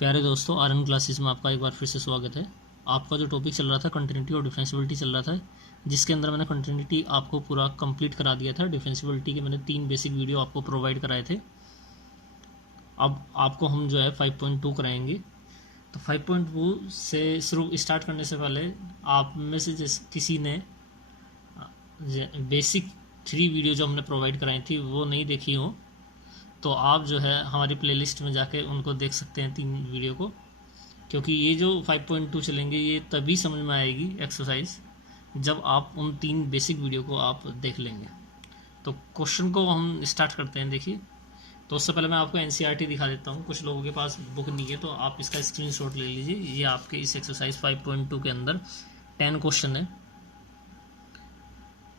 प्यारे दोस्तों, RN classes में आपका एक बार फिर से स्वागत है। आपका जो टॉपिक चल रहा था कंटिन्यूटी और डिफरेंशियबिलिटी चल रहा था, जिसके अंदर मैंने कंटिन्यूटी आपको पूरा कंप्लीट करा दिया था। डिफरेंशियबिलिटी के मैंने 3 बेसिक वीडियो आपको प्रोवाइड कराए थे। अब आपको हम जो है 5.2 कराएंगे। तो 5.2 से शुरू स्टार्ट करने से पहले आप में से किसी ने बेसिक 3 वीडियो जो हमने प्रोवाइड कराई थी वो नहीं देखी हो, तो आप जो है हमारी प्लेलिस्ट में जाके उनको देख सकते हैं 3 वीडियो को, क्योंकि ये जो 5.2 चलेंगे ये तभी समझ में आएगी एक्सरसाइज जब आप उन 3 बेसिक वीडियो को आप देख लेंगे। तो क्वेश्चन को हम स्टार्ट करते हैं। देखिए, तो उससे पहले मैं आपको एनसीईआरटी दिखा देता हूँ। कुछ लोगों के पास बुक नहीं है तो आप इसका स्क्रीनशॉट ले लीजिए। ये आपके इस एक्सरसाइज 5.2 के अंदर 10 क्वेश्चन है।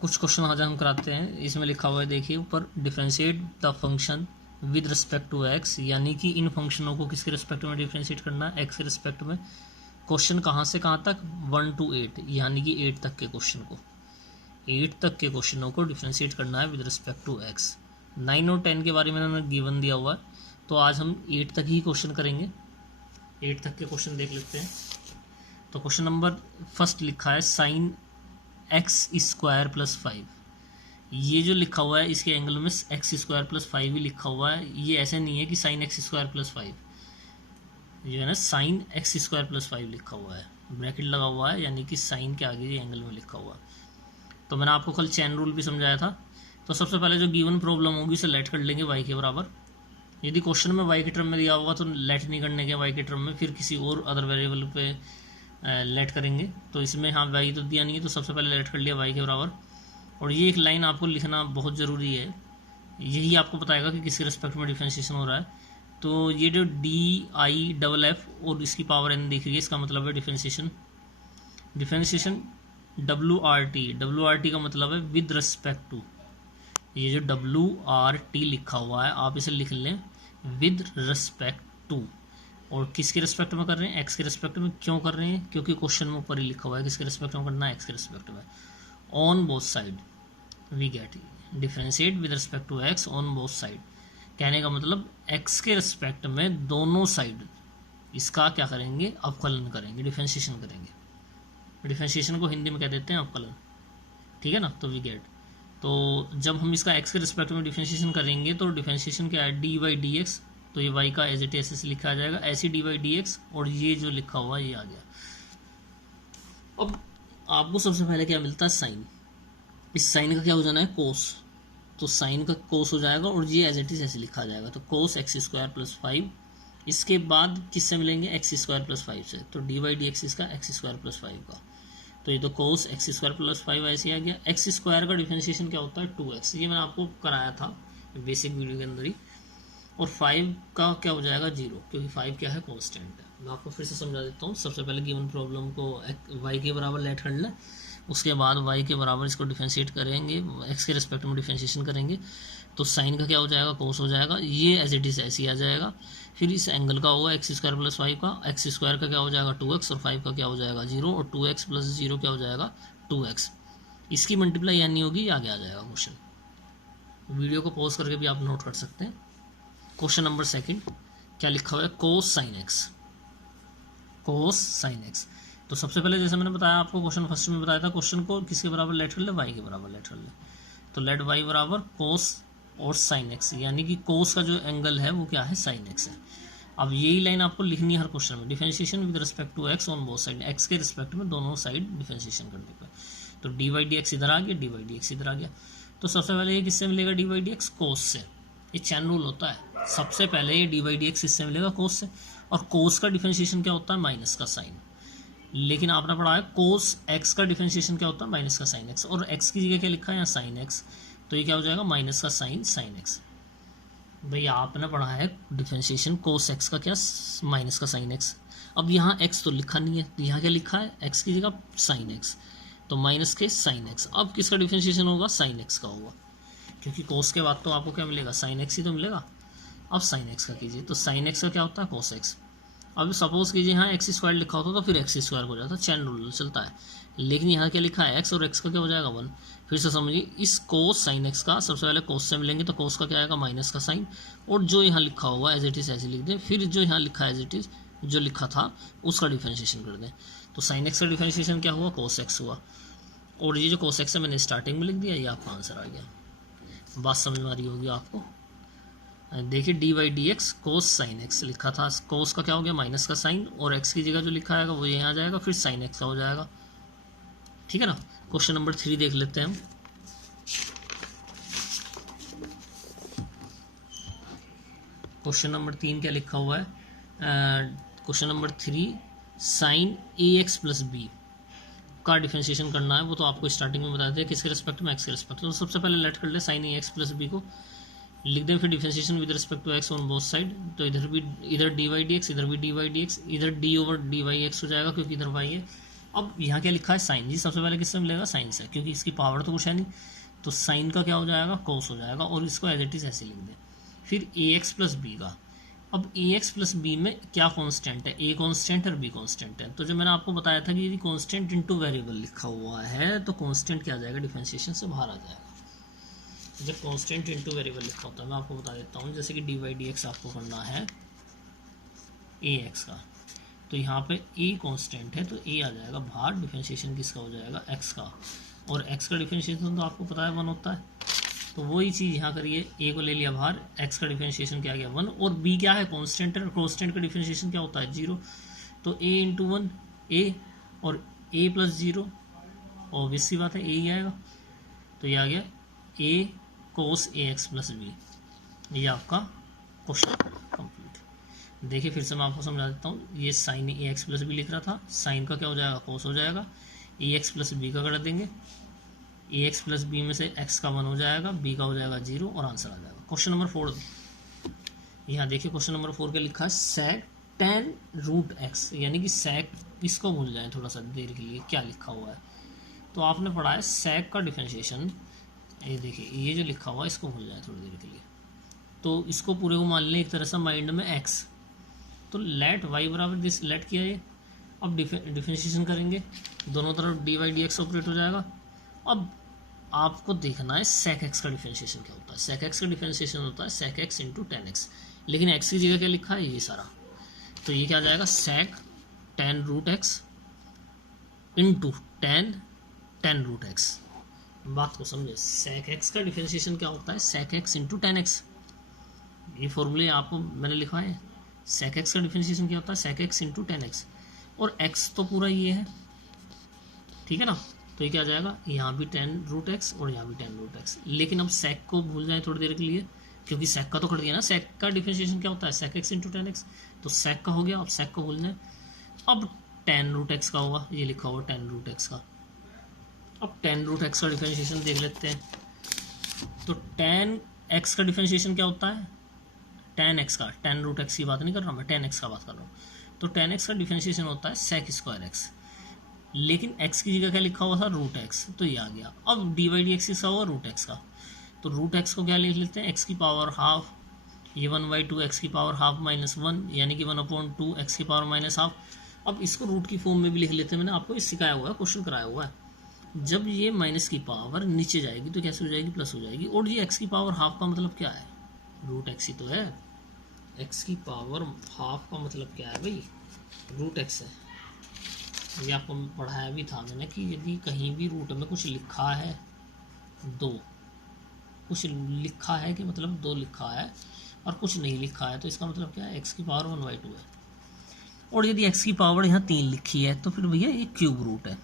कुछ क्वेश्चन आज हम कराते हैं। इसमें लिखा हुआ है, देखिए ऊपर, differentiate the function with respect to X, यानी कि इन फंक्शनों को किसके रिस्पेक्ट में डिफरेंशिएट करना है, एक्स के रिस्पेक्ट में। क्वेश्चन कहाँ से कहाँ तक, 1 to 8, यानी कि 8 तक के क्वेश्चन को, 8 तक के क्वेश्चनों को डिफरेंशिएट करना है विद रिस्पेक्ट टू एक्स। 9 और 10 के बारे में मैंने गिवन दिया हुआ है, तो आज हम 8 तक ही क्वेश्चन करेंगे। 8 तक के क्वेश्चन देख लेते हैं। तो क्वेश्चन नंबर फर्स्ट लिखा है, साइन एक्स स्क्वायर प्लस 5। ये जो लिखा हुआ है इसके एंगल में एक्स स्क्वायर प्लस 5 ही लिखा हुआ है। ये ऐसे नहीं है कि साइन एक्स स्क्वायर प्लस 5, ये है ना साइन एक्स स्क्वायर प्लस 5 लिखा हुआ है, ब्रैकेट लगा हुआ है, यानी कि साइन के आगे ये एंगल में लिखा हुआ है। तो मैंने आपको कल चैन रूल भी समझाया था। तो सबसे पहले जो गिवन प्रॉब्लम होगी उसे लेट कर लेंगे y के बराबर। यदि क्वेश्चन में y के टर्म में दिया होगा तो लेट नहीं करने के y के टर्म में, फिर किसी और अदर वेरिएबल पे लेट करेंगे। तो इसमें हाँ y तो दिया नहीं है, तो सबसे पहले लेट कर लिया y के बराबर। और ये एक लाइन आपको लिखना बहुत ज़रूरी है, यही आपको बताएगा कि किसके रिस्पेक्ट में डिफरेंशिएशन हो रहा है। तो ये जो DI FF और इसकी पावर n दिख रही है, इसका मतलब है डिफरेंशिएशन। डिफरेंशिएशन WRT का मतलब है विद रिस्पेक्ट टू। ये जो WRT लिखा हुआ है आप इसे लिख लें विद रिस्पेक्ट टू। और किसके रिस्पेक्ट में कर रहे हैं, एक्स के रिस्पेक्ट में। क्यों कर रहे हैं, क्योंकि क्वेश्चन में ऊपर ही लिखा हुआ है किसके रिस्पेक्ट में करना है, एक्स के रिस्पेक्ट में। On both side we get differentiate with respect to x on both side. कहने का मतलब एक्स के रिस्पेक्ट में दोनों साइड इसका क्या करेंगे, अवकलन करेंगे, डिफरेंशिएशन करेंगे। डिफरेंशिएशन को हिंदी में कह देते हैं अवकलन, ठीक है ना। तो वी गेट, तो जब हम इसका एक्स के रिस्पेक्ट में डिफरेंशिएशन करेंगे तो डिफरेंशिएशन क्या है, dy/dx। तो ये y का एज इट इज ऐसे लिखा जाएगा, ऐसे dy/dx, और ये जो लिखा हुआ ये आ गया। अब आपको सबसे पहले क्या मिलता है, साइन। इस साइन का क्या हो जाना है, कोस। तो साइन का कोस हो जाएगा और ये एज इट इज ऐसे लिखा जाएगा। तो कोस एक्स स्क्वायर प्लस 5। इसके बाद किससे मिलेंगे, एक्स स्क्वायर प्लस 5 से। तो dy/dx इसका एक्स स्क्वायर प्लस 5 का। तो ये तो कोस एक्स स्क्वायर प्लस 5 ऐसे आ गया। एक्स स्क्वायर का डिफरेंशिएशन क्या होता है, 2x। ये मैंने आपको कराया था बेसिक वीडियो के अंदर ही। और 5 का क्या हो जाएगा, 0, क्योंकि 5 क्या है, कॉन्स्टेंट है। मैं आपको फिर से समझा देता हूँ। सबसे पहले गिवन प्रॉब्लम को y के बराबर लेट कर लें, उसके बाद y के बराबर इसको डिफरेंशिएट करेंगे, x के रिस्पेक्ट में डिफरेंशिएशन करेंगे। तो साइन का क्या हो जाएगा, कोस हो जाएगा। ये एज इट इज ऐसे ही आ जाएगा। फिर इस एंगल का होगा एक्स स्क्वायर प्लस 5 का, एक्स स्क्वायर का क्या हो जाएगा 2x, और 5 का क्या हो जाएगा 0, और 2x प्लस 0 क्या हो जाएगा 2x। इसकी मल्टीप्लाई यानी होगी, आगे आ जाएगा क्वेश्चन। वीडियो को पॉज करके भी आप नोट कर सकते हैं। क्वेश्चन नंबर सेकंड क्या लिखा हुआ है, कोस sine x. Cos sine x. तो सबसे पहले जैसे मैंने बताया आपको, क्वेश्चन फर्स्ट में बताया था, क्वेश्चन को किसके बराबर लेट कर ले, y के बराबर लेट कर ले। तो लेट y बराबर कोस और साइन एक्स, यानी कि कोस का जो एंगल है वो क्या है, साइन एक्स है। अब यही लाइन आपको लिखनी है हर क्वेश्चन में, differentiation with respect to x on both side. X के रिस्पेक्ट में दोनों साइड डिफरेंशिएशन करने पर। तो dy/dx इधर आ गया, dy/dx इधर आ गया। तो सबसे पहले ये किससे मिलेगा, dy/dx कोस से। ये चैन रूल होता है, सबसे पहले ये dy/dx इससे मिलेगा कोस से। और कोस का डिफरेंशिएशन क्या होता है, माइनस का साइन। लेकिन आपने पढ़ा है कोस एक्स का डिफरेंशिएशन क्या होता है, माइनस का साइन एक्स। और एक्स की जगह क्या लिखा है यहाँ, साइन एक्स। तो ये क्या हो जाएगा, माइनस का साइन साइन एक्स। भाई आपने पढ़ा है डिफरेंशिएशन कोस एक्स का क्या, माइनस का साइन एक्स। अब यहाँ एक्स तो लिखा नहीं है, तो यहाँ क्या लिखा है, एक्स की जगह साइन एक्स। तो माइनस के साइन एक्स। अब किसका डिफरेंशिएशन होगा, साइन एक्स का होगा, क्योंकि कोस के बाद तो आपको क्या मिलेगा, साइन एक्स ही तो मिलेगा। अब साइन एक्स का कीजिए, तो साइन एक्स का क्या होता है, कोस एक्स। अब सपोज कीजिए यहाँ एक्स स्क्वायर लिखा होता तो फिर एक्स स्क्वायर हो जाता, चैन रूल चलता है। लेकिन यहाँ क्या लिखा है, एक्स, और एक्स का क्या हो जाएगा 1। फिर से समझिए, इस कोस साइन एक्स का सबसे पहले कोस से मिलेंगे, तो कोस का क्या आएगा, माइनस का साइन। और जो यहाँ लिखा हुआ एज इट इज ऐसे लिख दें। फिर जो यहाँ लिखा है एज इट इज जो लिखा था उसका डिफरेंशिएशन कर दें। तो साइन एक्स का डिफरेंशिएशन क्या हुआ, कोस एक्स हुआ, और ये जो कोस एक्स है मैंने स्टार्टिंग में लिख दिया, ये आपका आंसर आ गया। बात समझ में आ रही होगी आपको। देखिए D Y D x cos sine x लिखा था, कोस का क्या हो गया माइनस का साइन, और एक्स की जगह जो लिखा आएगा वो यहाँ आ जाएगा, फिर साइन एक्स का हो जाएगा। ठीक है ना। क्वेश्चन नंबर 3 देख लेते हैं हम। क्वेश्चन नंबर 3 क्या लिखा हुआ है, क्वेश्चन नंबर 3 साइन ए एक्स प्लस बी का डिफरेंशिएशन करना है। वो तो आपको स्टार्टिंग में बताते हैं किसके रिस्पेक्ट में, एक्स के रिस्पेक्ट। तो सबसे पहले लेट कर ले साइन ए एक्स प्लस बी को लिख दें, फिर differentiation with respect to x on both side. तो इधर डी वाई डी एक्स, इधर भी डी वाई डी एक्स, इधर d over d y x हो जाएगा क्योंकि इधर वाई है। अब यहाँ क्या लिखा है साइन, जी सबसे पहले किससे मिलेगा, साइन से, क्योंकि इसकी पावर तो कुछ है नहीं, तो साइन का क्या हो जाएगा, कोस हो जाएगा, और इसको एज इट इज ऐसे लिख दें। फिर ए एक्स प्लस बी का, अब ए एक्स प्लस बी में क्या कांस्टेंट है, ए कांस्टेंट और बी कांस्टेंट है। तो जो मैंने आपको बताया था कि यदि कांस्टेंट इनटू वेरिएबल लिखा हुआ है तो कांस्टेंट क्या आ जाएगा, डिफरेंशिएशन से बाहर आ जाएगा। जब कांस्टेंट इनटू वेरिएबल लिखा होता है, मैं आपको बता देता हूँ, जैसे कि डी वाई डी एक्स आपको करना है ए एक्स का, तो यहाँ पे ए कांस्टेंट है तो ए आ जाएगा बाहर, डिफरेंशिएशन किसका हो जाएगा, एक्स का, और एक्स का डिफरेंशिएशन तो आपको पता है 1 होता है। तो वही चीज़ यहाँ करिए, ए को ले लिया बाहर, एक्स का डिफरेंशिएशन क्या आ गया 1, और बी क्या है कांस्टेंट है, कांस्टेंट का डिफरेंशिएशन क्या होता है 0, तो ए इंटू 1 ए, और ए प्लस 0, ऑब्वियस सी बात है ए ही आएगा। तो ये आ गया ए कोस ए एक्स प्लस बी, ये आपका क्वेश्चन कंप्लीट। देखिए फिर से मैं आपको समझा देता हूँ, ये साइन ए एक्स प्लस बी लिख रहा था, साइन का क्या हो जाएगा, कोस हो जाएगा, ए एक्स प्लस बी का कर देंगे, ए एक्स प्लस बी में से एक्स का 1 हो जाएगा, बी का हो जाएगा 0, और आंसर आ जाएगा। क्वेश्चन नंबर 4, यहाँ देखिए क्वेश्चन नंबर 4 क्या लिखा है, सेक टेन रूट एक्स, यानी कि सेक, इसको भूल जाए थोड़ा सा देर के लिए, क्या लिखा हुआ है। तो आपने पढ़ा है सेक का डिफरेंशिएशन, ये देखिए ये जो लिखा हुआ है इसको भूल जाए थोड़ी देर के लिए, तो इसको पूरे को मान लें एक तरह से माइंड में एक्स, तो लेट वाई बराबर दिस, लेट किया ये, अब डिफरेंशिएशन करेंगे, दोनों तरफ d Y D x operate हो जाएगा। अब आपको देखना है सेक एक्स का डिफरेंशिएशन क्या होता है, सेक एक्स का डिफरेंशिएशन होता है sec x into tan x, लेकिन एक्स की जगह क्या लिखा है ये सारा, तो ये क्या आ जाएगा sec ten root x into ten root x. बात को समझे, सेक एक्स का डिफरेंशिएशन क्या होता है, sec x into tan x, ये फॉर्मूले आपको मैंने लिखा है। सेक एक्स का डिफरेंशिएशन क्या होता है, sec x into tan x, और एक्स तो पूरा ये है, ठीक है ना। तो ये क्या आ जाएगा, यहाँ भी टेन रूट एक्स और यहाँ भी टेन रूट एक्स, लेकिन अब सेक को भूल जाए थोड़ी देर के लिए, क्योंकि सेक का तो कर दिया ना, सेक का डिफरेंशिएशन क्या होता है, sec x into tan x, तो सेक का हो गया, अब सेक को भूल जाए। अब टेन रूट एक्स का होगा, ये लिखा हुआ टेन रूट एक्स का। अब टेन रूट एक्स का डिफरेंशिएशन देख लेते हैं, तो टेन एक्स का डिफरेंशिएशन क्या होता है, टेन एक्स का, टेन रूट एक्स की बात नहीं कर रहा मैं, टेन एक्स का बात कर रहा हूँ। तो टेन एक्स का डिफरेंशिएशन होता है सेक स्क्वायर एक्स, लेकिन एक्स की जगह क्या लिखा हुआ था, रूट एक्स, तो ये आ गया। अब डी वाई डी एक्स किसका हुआ, रूट एक्स का, तो रूट एक्स को क्या लिख लेते हैं, एक्स की पावर हाफ, ये 1/2 एक्स की पावर हाफ माइनस 1, यानी कि 1/2 एक्स की पावर माइनस हाफ। अब इसको रूट की फॉर्म में भी लिख लेते हैं, मैंने आपको सिखाया हुआ है, क्वेश्चन कराया हुआ है। जब ये माइनस की पावर नीचे जाएगी तो कैसे हो जाएगी, प्लस हो जाएगी, और ये एक्स की पावर हाफ का मतलब क्या है, रूट एक्स ही तो है, एक्स की पावर हाफ का मतलब क्या है भाई, रूट एक्स है। ये आपको पढ़ाया भी था मैंने कि यदि कहीं भी रूट में कुछ लिखा है 2, कुछ लिखा है कि मतलब 2 लिखा है और कुछ नहीं लिखा है, तो इसका मतलब क्या है, एक्स की पावर 1/2 है, और यदि एक्स की पावर यहाँ 3 लिखी है तो फिर भैया ये क्यूब रूट है।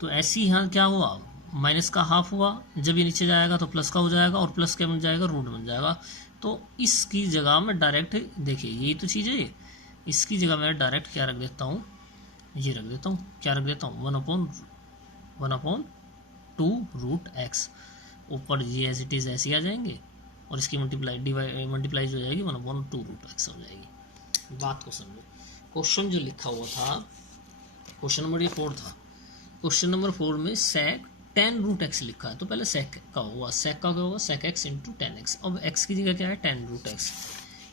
तो ऐसे ही यहाँ क्या हुआ, माइनस का हाफ हुआ, जब ये नीचे जाएगा तो प्लस का हो जाएगा, और प्लस क्या बन जाएगा, रूट बन जाएगा। तो इसकी जगह में डायरेक्ट, देखिए यही तो चीज़ है, इसकी जगह मैं डायरेक्ट क्या रख देता हूँ, ये रख देता हूँ, क्या रख देता हूँ, 1/2 रूट एक्स, ऊपर ये एज इट इज़ ऐसे आ जाएंगे, और इसकी मल्टीप्लाई हो जाएगी 1/2 रूट एक्स हो जाएगी। बात को समझो, क्वेश्चन जो लिखा हुआ था, क्वेश्चन नंबर ये 4 था, क्वेश्चन नंबर 4 में सेक टेन रूट एक्स लिखा है, तो पहले सेक का हुआ, सेक का क्या होगा, sec x into tan x. अब एक्स की जगह क्या है, टेन रूट एक्स,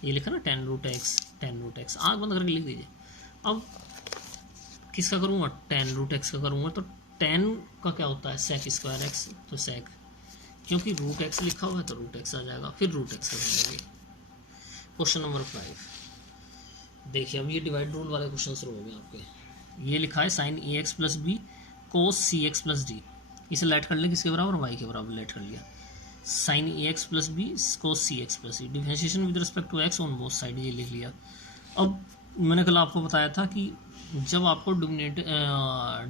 ये लिखा ना टेन रूट एक्स, आँख बंद करके लिख दीजिए। अब किसका करूँगा, टेन रूट एक्स का करूँगा, तो टेन का क्या होता है, सेक स्क्वायर एक्स, तो सेक, क्योंकि रूट एक्स लिखा हुआ है तो रूट एक्स आ जाएगा, फिर रूट एक्स का बनेगा। क्वेश्चन नंबर 5 देखिए अब ये डिवाइड रूल वाले क्वेश्चन शुरू हो गए आपके। ये लिखा है साइन ए x plus b cos c x plus D, इसे लेट कर लिया किसके बराबर, वाई के बराबर लेट कर लिया। Sine A x plus b cos c x plus d, differentiation with respect to x on both side, ये लिख लिया। अब मैंने कल आपको बताया था कि जब आपको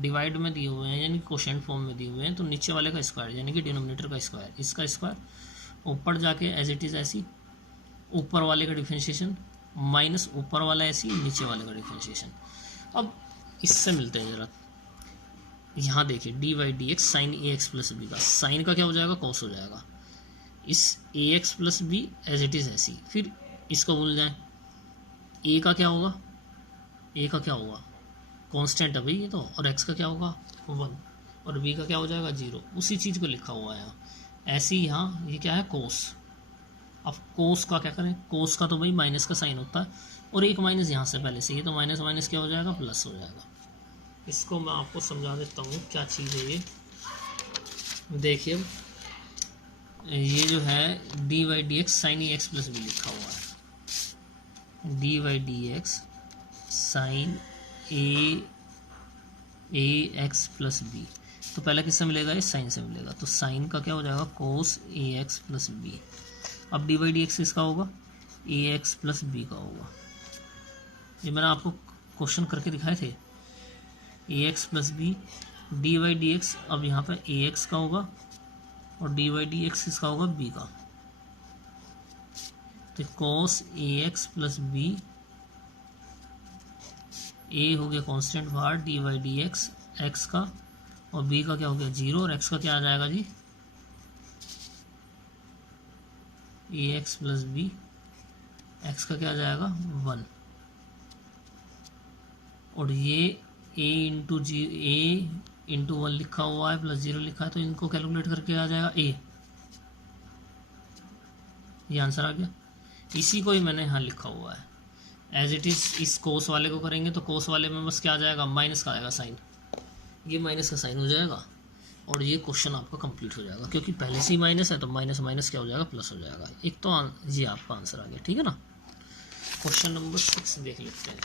डिवाइड में दिए हुए हैं यानी क्वोशिएंट फॉर्म में दिए हुए हैं तो नीचे वाले का स्क्वायर यानी कि डिनोमिनेटर का स्क्वायर, इसका स्क्वायर ऊपर जाके एज इट इज़ ऐसी, ऊपर वाले का डिफरेंशिएशन माइनस ऊपर वाला ऐसी, नीचे वाले का डिफरेंशिएशन। अब इससे मिलते हैं जरा, यहाँ देखिए D Y D x sine ए एक्स प्लस बी का साइन का क्या हो जाएगा, कॉस हो जाएगा। इस A x plus B as it is ऐसी, फिर इसको भूल जाएं, ए का क्या होगा, ए का क्या होगा कांस्टेंट है भाई ये तो, और एक्स का क्या होगा 1, और बी का क्या हो जाएगा 0। उसी चीज़ को लिखा हुआ है यहाँ ऐसे ही। यहाँ ये क्या है कोस। अब कोस का क्या करें, कोस का तो भाई माइनस का साइन होता है, और एक माइनस यहाँ से पहले से, ये तो माइनस माइनस क्या हो जाएगा, प्लस हो जाएगा। इसको मैं आपको समझा देता हूँ क्या चीज़ है ये। देखिए ये जो है D Y D x sine ए एक्स प्लस बी लिखा हुआ है, D Y D x sine ए एक्स प्लस बी, तो पहले किससे मिलेगा, ये साइन से मिलेगा, तो साइन का क्या हो जाएगा कोस ए एक्स प्लस बी। अब डी वाई डी एक्स किसका होगा, ए एक्स प्लस बी का होगा। ये मैंने आपको क्वेश्चन करके दिखाए थे, A x plus B D Y D X. अब यहाँ पर ए एक्स का होगा और डी वाई डी एक्स किसका होगा, बी का, तो cos a x plus b, a हो गया कांस्टेंट बाहर, d Y D x x का, और बी का क्या हो गया 0, और एक्स का क्या आ जाएगा जी ए एक्स प्लस बी, एक्स का क्या आ जाएगा 1, और ये ए इंटू 1 लिखा हुआ है प्लस 0 लिखा है, तो इनको कैलकुलेट करके आ जाएगा ए, ये आंसर आ गया। इसी को ही मैंने यहाँ लिखा हुआ है एज इट इज़। इस कोस वाले को करेंगे तो कोस वाले में बस क्या आ जाएगा, माइनस का आएगा साइन, ये माइनस का साइन हो जाएगा, और ये क्वेश्चन आपका कंप्लीट हो जाएगा, क्योंकि पहले से ही माइनस है तो माइनस माइनस क्या हो जाएगा, प्लस हो जाएगा। एक तो ये आपका आंसर आ गया, ठीक है ना। क्वेश्चन नंबर 6 देख लेते हैं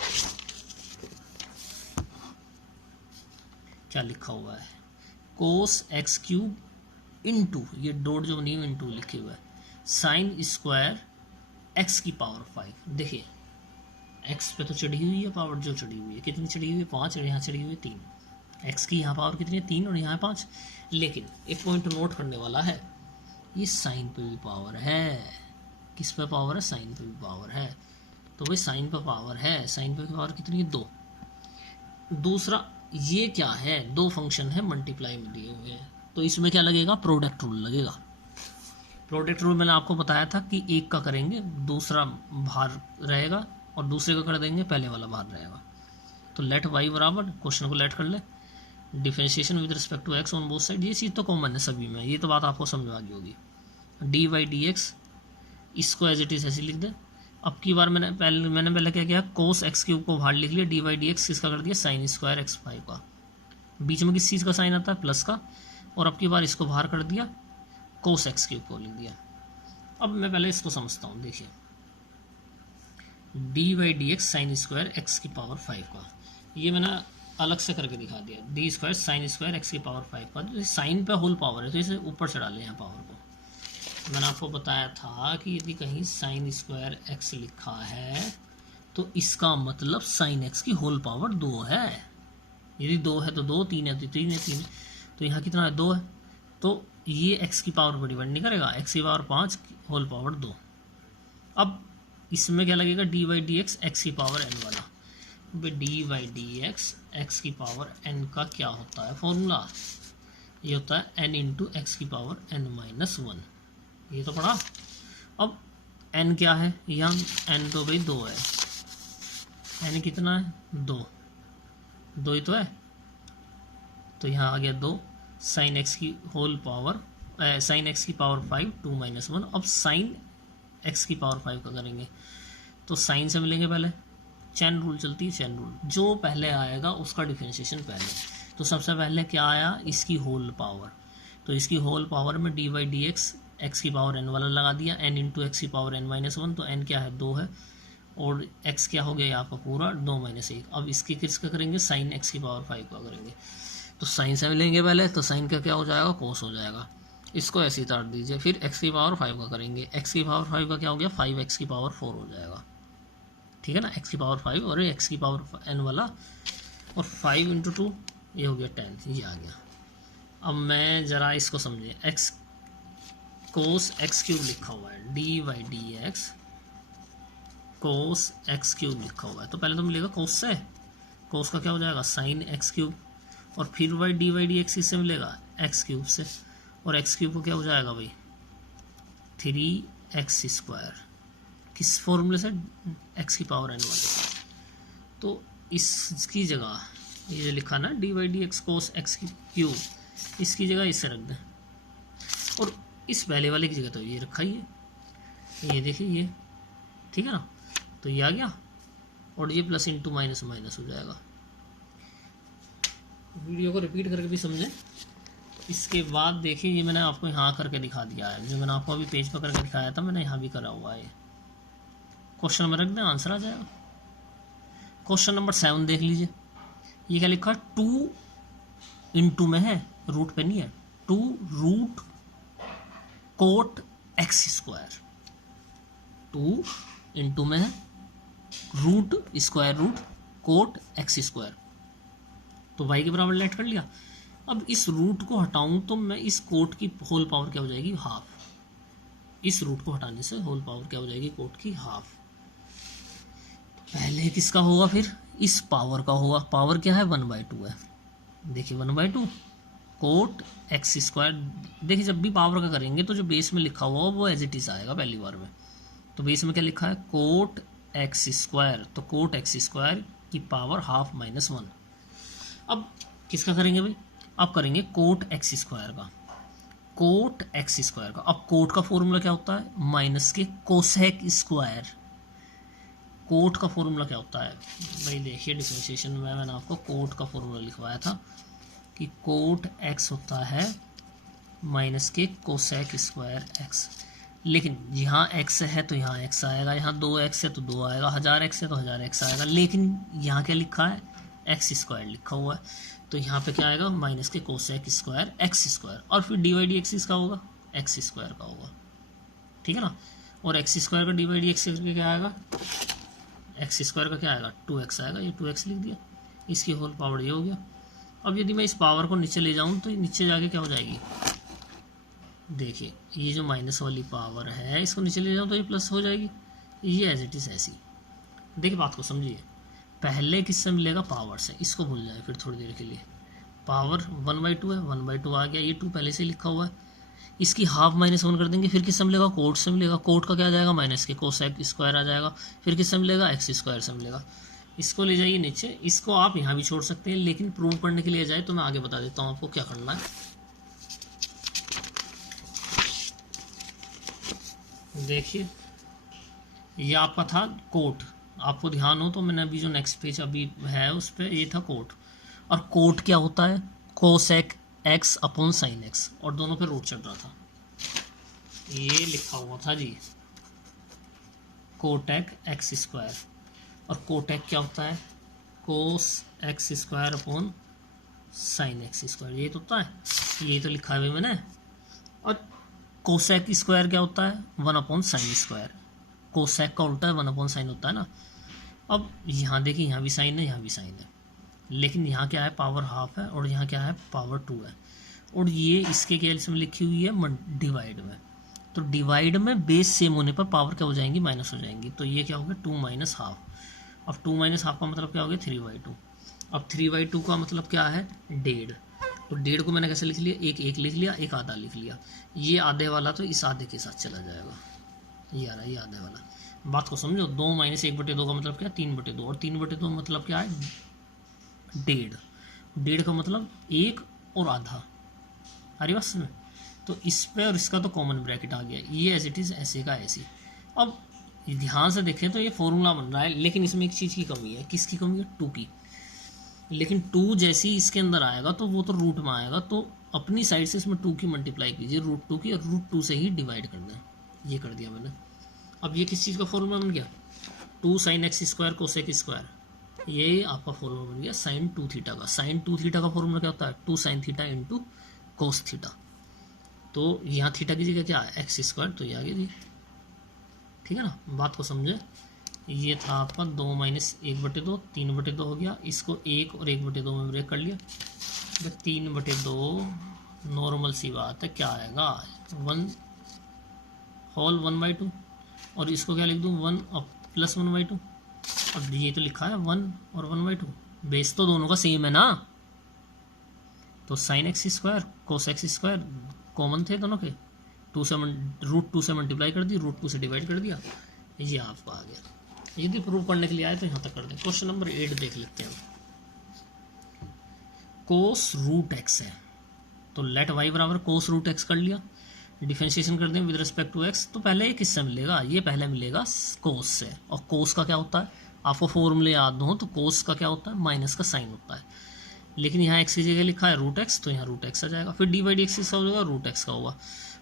क्या लिखा हुआ है, कोस एक्स क्यूब इंटू, ये डॉट जो बनी हुई इंटू लिखे हुआ है, साइन स्क्वायर एक्स की पावर 5। देखिए एक्स पे तो चढ़ी हुई है पावर, जो चढ़ी हुई है कितनी चढ़ी हुई है 5, और यहाँ चढ़ी हुई है 3। एक्स की यहाँ पावर कितनी है 3, और यहाँ 5। लेकिन एक पॉइंट नोट करने वाला है, ये साइन पे भी पावर है। किस पे पावर है, साइन पे भी पावर है। तो भाई साइन पे पावर है, साइन पे पावर कितनी है 2। दूसरा ये क्या है, 2 फंक्शन है मल्टीप्लाई में दिए हुए हैं, तो इसमें क्या लगेगा, प्रोडक्ट रूल लगेगा। प्रोडक्ट रूल मैंने आपको बताया था कि एक का करेंगे दूसरा बाहर रहेगा, और दूसरे का कर देंगे पहले वाला बाहर रहेगा। तो लेट वाई बराबर, क्वेश्चन को लेट कर ले, differentiation with respect to x on both side, ये चीज़ तो कॉमन है सभी में, ये तो बात आपको समझ आ गई होगी। डी वाई डी एक्स, इसको एज इट इज़ ऐसे लिख दे। अब की बार मैंने पहले क्या किया, कोस एक्स क्यूब को बाहर लिख लिया, डी वाई डी एक्स किसका कर दिया, साइन स्क्वायर एक्स 5 का। बीच में किस चीज़ का साइन आता है, प्लस का, और अब की बार इसको बाहर कर दिया, कोस एक्स क्यूब को लिख दिया। अब मैं पहले इसको समझता हूँ। देखिए D Y D x sine square x की पावर 5 का, ये मैंने अलग से करके दिखा दिया, d square sine square x की पावर 5 का। तो साइन पे होल पावर है तो इसे ऊपर चढ़ा लें यहाँ पावर को। मैंने आपको बताया था कि यदि कहीं साइन स्क्वायर एक्स लिखा है तो इसका मतलब साइन एक्स की होल पावर 2 है। यदि 2 है तो 2, 3 है तो 3 है, 3 तो यहाँ कितना है 2 है, तो ये एक्स की पावर पर डिपेंड नहीं करेगा, एक्स की पावर 5 होल पावर 2। अब इसमें क्या लगेगा, d Y D x x की पावर एन वाला, d Y D x x की पावर एन का क्या होता है फॉर्मूला, ये होता है एन इंटू एक्स की पावर एन माइनस 1। ये तो पढ़ा। अब एन क्या है, यहाँ एन तो भाई 2 है, एन कितना है 2 ही तो है, तो यहाँ आ गया 2 साइन एक्स की होल पावर, साइन एक्स की पावर 5 2 माइनस 1। अब साइन एक्स की पावर 5 का करेंगे तो साइन से मिलेंगे पहले, चैन रूल चलती है, चैन रूल, जो पहले आएगा उसका डिफरेंशिएशन पहले। तो सबसे पहले क्या आया, इसकी होल पावर, तो इसकी होल पावर में d Y D x x की पावर एन वाला लगा दिया, एन इंटू एक्स की पावर एन माइनस 1, तो एन क्या है 2 है, और x क्या हो गया ये आपका पूरा 2 - 1। अब इसकी किसका करेंगे, साइन x की पावर 5 का करेंगे। तो साइन से मिलेंगे पहले, तो साइन का क्या हो जाएगा, कोस हो जाएगा। इसको ऐसे ही काट दीजिए। फिर x की पावर 5 का करेंगे, x की पावर 5 का क्या हो गया, 5x की पावर 4 हो जाएगा। ठीक है ना, x की पावर 5 और x की पावर n वाला, और 5 × 2 ये हो गया 10, ये आ गया। अब मैं ज़रा इसको समझे, x कोस x³ लिखा हुआ है, dy/dx कोस x³ लिखा हुआ है, तो पहले तो मिलेगा कोस से, कोस का क्या हो जाएगा साइन x³, और फिर dy/dx किससे मिलेगा, x³ से, और x³ को क्या हो जाएगा भाई 3x², किस फॉर्मूले से, x की पावर n वाले। तो इसकी जगह ये जो लिखा ना dy/dx कोस x³, इसकी जगह इससे रख दें, और इस पहले वाले की जगह तो ये रखा ही है, ये देखिए ये, ठीक है ना। तो ये आ गया, और ये प्लस इंटू माइनस माइनस हो जाएगा। वीडियो को रिपीट करके भी समझें। इसके बाद देखिए ये मैंने आपको यहाँ करके दिखा दिया है, जो मैंने आपको अभी पेज पर करके दिखाया था, मैंने यहाँ भी करा हुआ है। क्वेश्चन में रख दें, आंसर आ जाएगा। क्वेश्चन नंबर 7 देख लीजिए, ये क्या लिखा, 2 इंटू में है, रूट पे नहीं है, 2 रूट कोट x², 2 इंटू में है, root square root coat x², तो y के बराबर लेट कर लिया। अब इस रूट को हटाऊं तो मैं इस कोट की होल पावर क्या हो जाएगी, हाफ। इस रूट को हटाने से होल पावर क्या हो जाएगी, कोट की हाफ। पहले किसका होगा, फिर इस पावर का होगा। पावर क्या है, 1/2 है। देखिए 1/2 कोट x²। देखिए जब भी पावर का करेंगे तो जो बेस में लिखा हुआ वो एज इट इज आएगा पहली बार में। तो बेस में क्या लिखा है, कोट x², तो कोट x² की पावर हाफ -1। अब किसका करेंगे भाई, अब करेंगे कोट x² का, कोट x² का। अब कोट का फॉर्मूला क्या होता है, माइनस के कोसेक स्क्वायर। कोट का फॉर्मूला क्या होता है भाई, देखिए डिफरेंशिएशन में मैंने आपको कोट का फॉर्मूला लिखवाया था कि कोट x होता है माइनस के कोसेक स्क्वायर x। लेकिन यहाँ x है तो यहाँ x आएगा, यहाँ 2x है तो 2 आएगा, 1000x है तो 1000x आएगा। लेकिन यहाँ क्या लिखा है, x² लिखा हुआ है, तो यहाँ पे क्या आएगा, माइनस के कोसेक स्क्वायर x², और फिर dy/dx इसका होगा x² का होगा, ठीक है ना। और x² का dy/dx करके क्या आएगा, x² का क्या आएगा, 2x आएगा, ये 2x लिख दिया, इसकी होल पावर ये हो गया। अब यदि मैं इस पावर को नीचे ले जाऊँ तो नीचे जाके क्या हो जाएगी, देखिए ये जो माइनस वाली पावर है इसको नीचे ले जाऊँ तो ये प्लस हो जाएगी, ये एज इट इज़ ऐसी। देखिए बात को समझिए, पहले किससे मिलेगा, पावर से, इसको भूल जाए फिर थोड़ी देर के लिए। पावर 1/2 है, 1/2 आ गया, ये 2 पहले से लिखा हुआ है, इसकी हाफ -1 कर देंगे, फिर किससे मिलेगा, कोट से मिलेगा। कोट का क्या आ जाएगा, माइनस के कोसेक स्क्वायर आ जाएगा, फिर किससे मिलेगा, x² से मिलेगा। इसको ले जाइए नीचे, इसको आप यहाँ भी छोड़ सकते हैं, लेकिन प्रूव करने के लिए जाए तो मैं आगे बता देता हूँ आपको क्या करना है। देखिए ये आपका था कोट, आपको ध्यान हो तो मैंने अभी जो नेक्स्ट पेज अभी है उस पर ये था कोट। और कोट क्या होता है, cosec x upon sine x, और दोनों पे रूट चढ़ रहा था, ये लिखा हुआ था जी कोटेक x²। और कोटेक क्या होता है, कोस x² अपॉन साइन x², ये तो होता है, ये तो लिखा है भाई मैंने। और कोसेक स्क्वायर क्या होता है, 1/sin²। कोसेक का उल्टा है 1/sin होता है ना। अब यहाँ देखिए, यहाँ भी साइन है, यहाँ भी साइन है, लेकिन यहाँ क्या है, पावर हाफ है, और यहाँ क्या है, पावर 2 है, और ये इसके कैलसी में लिखी हुई है डिवाइड में। तो डिवाइड में बेस सेम होने पर पावर क्या हो जाएंगी, माइनस हो जाएंगी। तो ये क्या हो गया, 2 - हाफ। अब 2 - हाफ का मतलब क्या हो गया, 3/2। अब 3/2 का मतलब क्या है, 1.5। तो 1.5 को मैंने कैसे लिख लिया, एक लिख लिया, एक आधा लिख लिया। ये आधे वाला तो इस आधे के साथ चला जाएगा, ये आ रहा है, ये आधे वाला। बात को समझो, 2 - 1/2 का मतलब क्या, 3/2, और 3/2 मतलब क्या है, 1.5। 1.5 का मतलब 1 और आधा, अरे बस में। तो इस पे और इसका तो कॉमन ब्रैकेट आ गया, ये एज इट इज़ ऐसे का ऐसी। अब ध्यान से देखें तो ये फॉर्मूला बन रहा है, लेकिन इसमें एक चीज़ की कमी है। किसकी कमी है, 2 की। लेकिन 2 जैसे ही इसके अंदर आएगा तो वो तो रूट में आएगा, तो अपनी साइड से इसमें 2 की मल्टीप्लाई कीजिए, √2 की, और √2 से ही डिवाइड कर दें। ये कर दिया मैंने। अब ये किस चीज़ का फॉर्मूला बन गया, 2 sin x square cosec square, ये आपका फॉर्मूला बन गया साइन 2 थीटा का। साइन 2 थीटा का फॉर्मूला क्या होता है? 2 sin theta into cos theta. तो यहाँ थीटा की जगह क्या है? एक्स स्क्वायर, तो ये आ गया जी। ठीक है ना, बात को समझे। ये था आपका 2 माइनस 1/2, 3/2 हो गया। इसको 1 और 1/2 में ब्रेक कर लिया, 3/2 नॉर्मल सी बात है, क्या आएगा 1 होल 1/2, और इसको क्या लिख दूँ 1 और प्लस 1/2। अब ये तो लिखा है 1 और 1/2, बेस तो दोनों का सेम है ना, तो sine x square cos x square common थे दोनों के, √2 से मल्टीप्लाई कर दी, √2 से डिवाइड कर दिया, ये आपका आ गया। यदि प्रूव करने के लिए आए तो यहाँ तक कर दें। क्वेश्चन नंबर 8 देख लेते हैं। कोस रूट एक्स है, तो लेट वाई बराबर कोस रूट एक्स कर लिया, डिफरेंशिएशन कर दें विद रिस्पेक्ट टू एक्स, तो पहले ये किससे मिलेगा? ये पहले मिलेगा कोस से। और कोस का क्या होता है? आपको फॉर्मूले याद हो तो कोस का क्या होता है? माइनस का साइन होता है। लेकिन यहाँ एक्स की जगह लिखा है रूट एक्स, तो यहाँ रूट एक्स आ जाएगा। फिर डी बाई डी एक्स का हो जाएगा, रूट एक्स का होगा।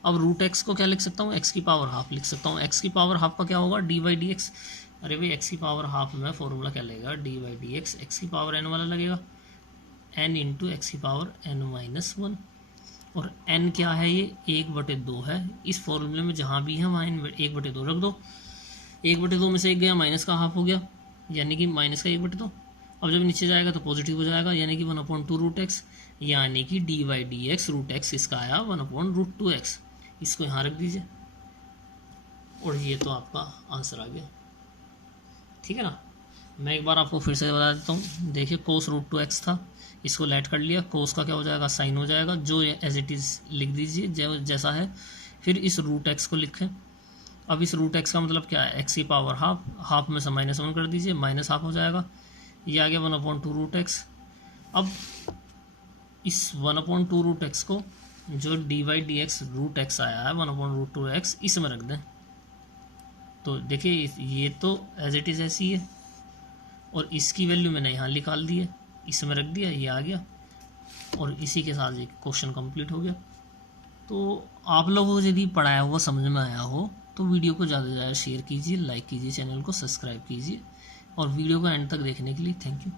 अब रूट एक्स को क्या लिख सकता हूँ? एक्स की पावर हाफ लिख सकता हूँ। एक्स की पावर हाफ का क्या होगा? D by d x. अरे भाई एक्स की पावर हाफ में फॉर्मूला क्या लगेगा? D by d x, x की पावर एन वाला लगेगा, एन इंटू एक्स की पावर एन माइनस 1। और n क्या है? ये 1/2 है। इस फॉर्मूले में जहाँ भी है वहाँ 1/2 रख दो। 1/2 में से 1 गया, माइनस का हाफ हो गया, यानी कि माइनस का 1/2। अब जब नीचे जाएगा तो पॉजिटिव हो जाएगा, यानी कि 1/2 रूट एक्स, यानी कि d by d x root x इसका आया 1/√2x। इसको यहाँ रख दीजिए और ये तो आपका आंसर आ गया। ठीक है ना, मैं एक बार आपको फिर से बता देता हूँ। देखिए कोस √2x था, इसको लेट कर लिया, कोस का क्या हो जाएगा? साइन हो जाएगा, जो एज इट इज़ लिख दीजिए जैसा है। फिर इस रूट एक्स को लिखें। अब इस रूट एक्स का मतलब क्या है? एक्स की पावर हाफ, हाफ में से -1 कर दीजिए, माइनस हाफ हो जाएगा, ये आ गया 1/2 रूट एक्स। अब इस 1/2 रूट एक्स को जो d by d x root x आया है 1/√2x इसमें रख दें, तो देखिए ये तो एज इट इज़ ऐसी है, और इसकी वैल्यू मैंने यहाँ निकाल दी है, इसमें रख दिया, ये आ गया। और इसी के साथ ये क्वेश्चन कंप्लीट हो गया। तो आप लोगों को यदि पढ़ाया हुआ समझ में आया हो तो वीडियो को ज़्यादा से ज़्यादा शेयर कीजिए, लाइक कीजिए, चैनल को सब्सक्राइब कीजिए, और वीडियो को एंड तक देखने के लिए थैंक यू।